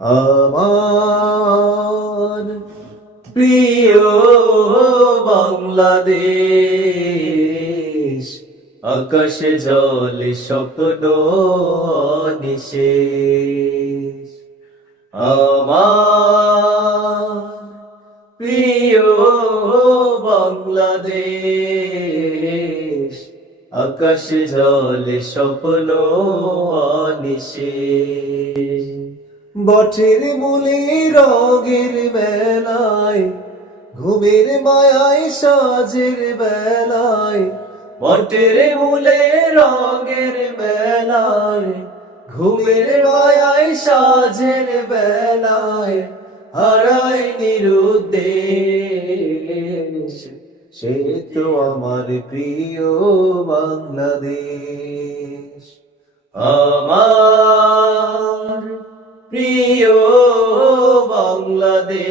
আমার প্রিয় বাংলাদেশ, আকাশে জলে স্বপ্ন নিশেষ। আমার প্রিয় বাংলাদেশ, আকাশে জলে স্বপ্ন নিশেষ। বটের মূলে রঙের বেলায়, ঘুমের মায়ায় সাজের বেলায়, বটের মূলে রঙের বেলায়, ঘুমের মায়ায় সাজের বেলায়, হারায় নিরুদ্দেশ। সে তো আমার প্রিয় বাংলাদেশ। আমার প্রিয় বাংলাদেশ।